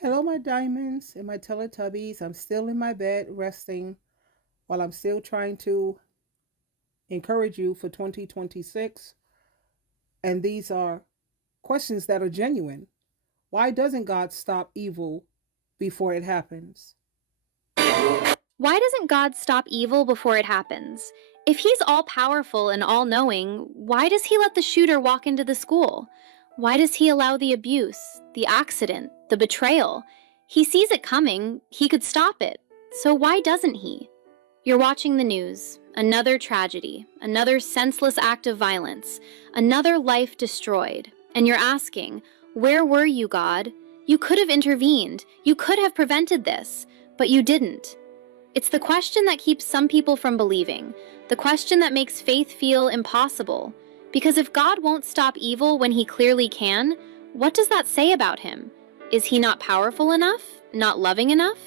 Hello, my diamonds and my Teletubbies. I'm still in my bed resting while I'm still trying to encourage you for 2026. And these are questions that are genuine. Why doesn't God stop evil before it happens? Why doesn't God stop evil before it happens? If he's all powerful and all knowing, why does he let the shooter walk into the school? Why does he allow the abuse, the accident, the betrayal? He sees it coming, he could stop it. So why doesn't he? You're watching the news. Another tragedy, another senseless act of violence, another life destroyed. And you're asking, where were you, God? You could have intervened. You could have prevented this, but you didn't. It's the question that keeps some people from believing, the question that makes faith feel impossible. Because if God won't stop evil when he clearly can, what does that say about him? Is he not powerful enough? Not loving enough?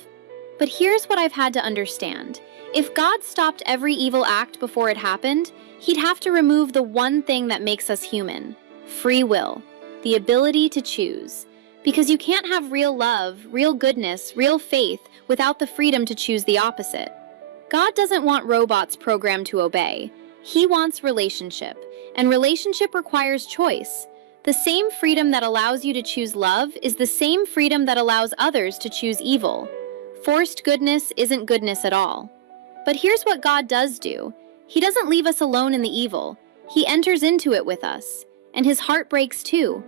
But here's what I've had to understand. If God stopped every evil act before it happened, he'd have to remove the one thing that makes us human: free will, the ability to choose. Because you can't have real love, real goodness, real faith without the freedom to choose the opposite. God doesn't want robots programmed to obey. He wants relationship, and relationship requires choice. The same freedom that allows you to choose love is the same freedom that allows others to choose evil. Forced goodness isn't goodness at all. But here's what God does do. He doesn't leave us alone in the evil. He enters into it with us, and his heart breaks too.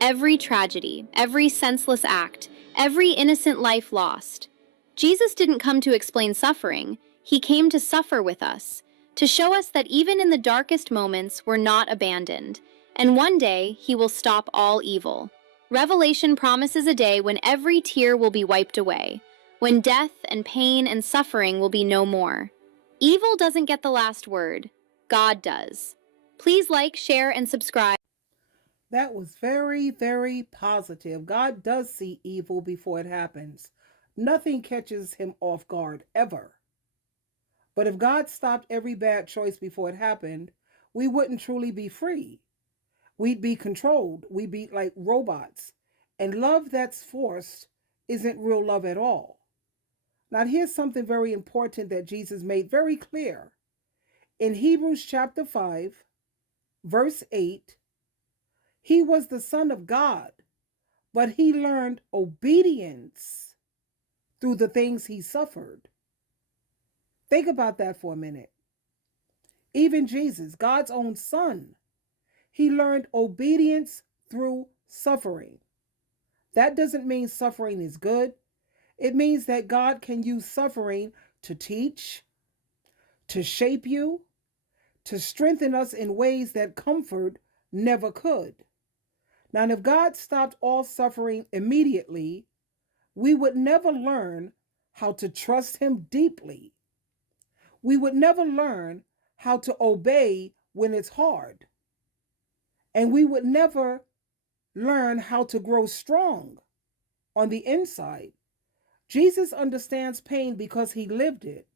Every tragedy, every senseless act, every innocent life lost. Jesus didn't come to explain suffering, he came to suffer with us, to show us that even in the darkest moments, we're not abandoned. And one day, he will stop all evil. Revelation promises a day when every tear will be wiped away, when death and pain and suffering will be no more. Evil doesn't get the last word, God does. Please like, share, and subscribe. That was very, very positive. God does see evil before it happens. Nothing catches him off guard ever. But if God stopped every bad choice before it happened, we wouldn't truly be free. We'd be controlled. We'd be like robots. And love that's forced isn't real love at all. Now, here's something very important that Jesus made very clear. In Hebrews chapter 5, verse 8, he was the Son of God, but he learned obedience through the things he suffered. Think about that for a minute. Even Jesus, God's own Son, he learned obedience through suffering. That doesn't mean suffering is good. It means that God can use suffering to teach, to shape you, to strengthen us in ways that comfort never could. Now, if God stopped all suffering immediately, we would never learn how to trust Him deeply. We would never learn how to obey when it's hard. And we would never learn how to grow strong on the inside. Jesus understands pain because he lived it.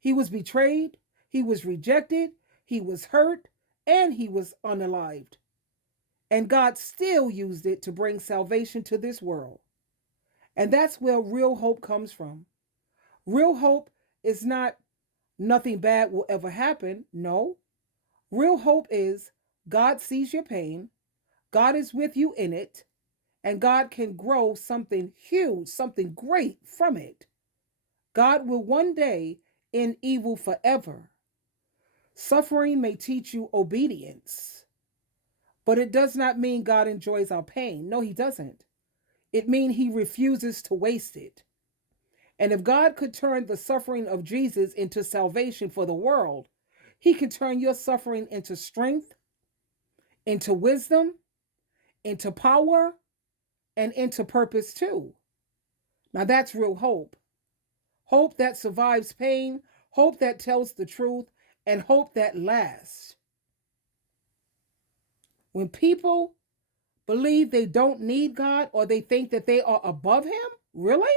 He was betrayed, he was rejected, he was hurt, and he was unalived. And God still used it to bring salvation to this world. And that's where real hope comes from. Real hope is not nothing bad will ever happen. No. Real hope is God sees your pain, God is with you in it, and God can grow something huge, something great from it. God will one day end evil forever. Suffering may teach you obedience, but it does not mean God enjoys our pain. No, He doesn't. It means He refuses to waste it. And if God could turn the suffering of Jesus into salvation for the world, He can turn your suffering into strength, into wisdom, into power, and into purpose too. Now that's real hope. Hope that survives pain, hope that tells the truth, and hope that lasts. When people believe they don't need God or they think that they are above Him, really?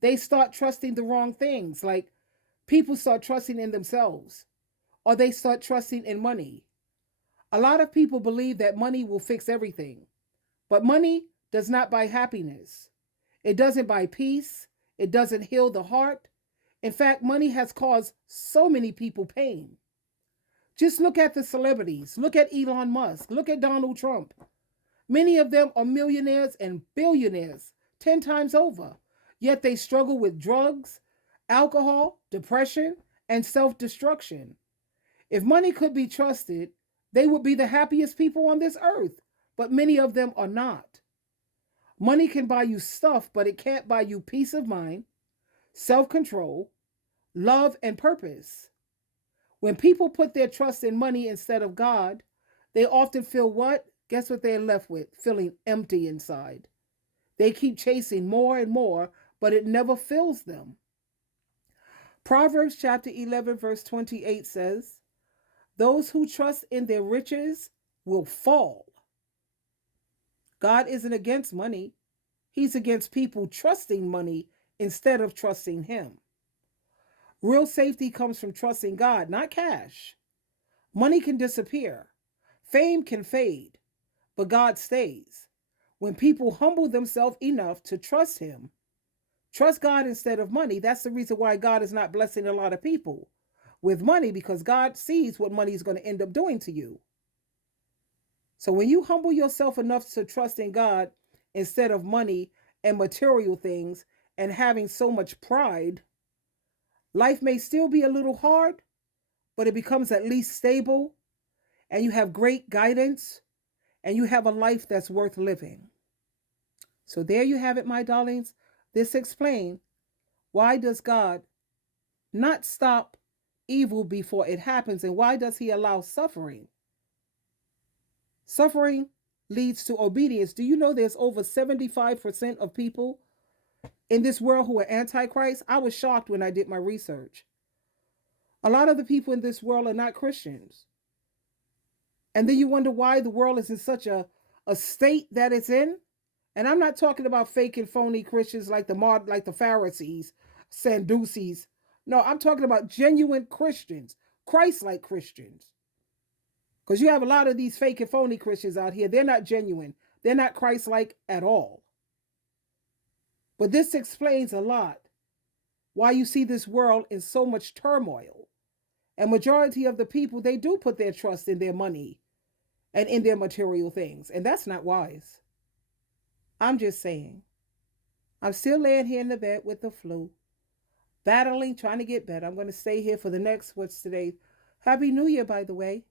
They start trusting the wrong things. Like people start trusting in themselves or they start trusting in money. A lot of people believe that money will fix everything, but money does not buy happiness. It doesn't buy peace. It doesn't heal the heart. In fact, money has caused so many people pain. Just look at the celebrities. Look at Elon Musk. Look at Donald Trump. Many of them are millionaires and billionaires 10 times over. Yet they struggle with drugs, alcohol, depression, and self destruction. If money could be trusted, they would be the happiest people on this earth. But many of them are not. Money can buy you stuff, but it can't buy you peace of mind, self control, love, and purpose. When people put their trust in money instead of God, they often feel what? Guess what they're left with? Feeling empty inside. They keep chasing more and more, but it never fills them. Proverbs chapter 11, verse 28 says, "Those who trust in their riches will fall." God isn't against money. He's against people trusting money instead of trusting Him. Real safety comes from trusting God, not cash. Money can disappear. Fame can fade, but God stays. When people humble themselves enough to trust Him, trust God instead of money, that's the reason why God is not blessing a lot of people with money, because God sees what money is going to end up doing to you. So when you humble yourself enough to trust in God instead of money and material things and having so much pride, life may still be a little hard, but it becomes at least stable, and you have great guidance, and you have a life that's worth living. So there you have it, my darlings. This explains why does God not stop evil before it happens, and why does He allow suffering? Suffering leads to obedience. Do you know there's over 75% of people in this world who are antichrist? I was shocked when I did my research. A lot of the people in this world are not Christians. And then you wonder why the world is in such a state that it's in. And I'm not talking about fake and phony Christians like the Pharisees, Sadducees. No, I'm talking about genuine Christians, Christ-like Christians. Because you have a lot of these fake and phony Christians out here. They're not genuine. They're not Christ-like at all. But this explains a lot why you see this world in so much turmoil. And majority of the people, they do put their trust in their money and in their material things. And that's not wise. I'm just saying. I'm still laying here in the bed with the flu, battling, trying to get better. I'm going to stay here for the next, what's today? Happy New Year, by the way.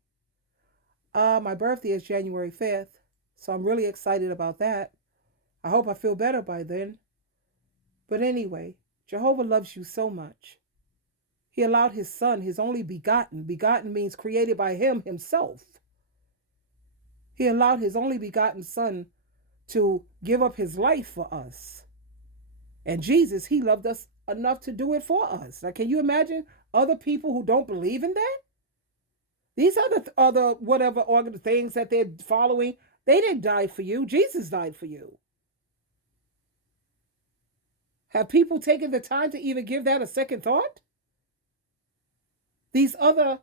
My birthday is January 5th, so I'm really excited about that. I hope I feel better by then. But anyway, Jehovah loves you so much. He allowed His Son, His only begotten. Begotten means created by Him Himself. He allowed His only begotten Son to give up His life for us. And Jesus, He loved us enough to do it for us. Now, can you imagine other people who don't believe in that? These other whatever things that they're following, they didn't die for you. Jesus died for you. Have people taken the time to even give that a second thought? These other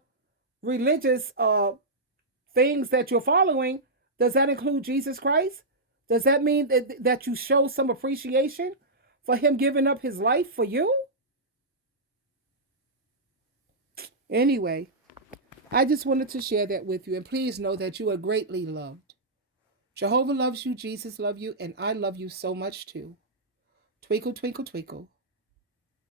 religious things that you're following, does that include Jesus Christ? Does that mean that you show some appreciation for Him giving up His life for you? Anyway, I just wanted to share that with you, and please know that you are greatly loved. Jehovah loves you, Jesus loves you, and I love you so much too. Twinkle, twinkle, twinkle.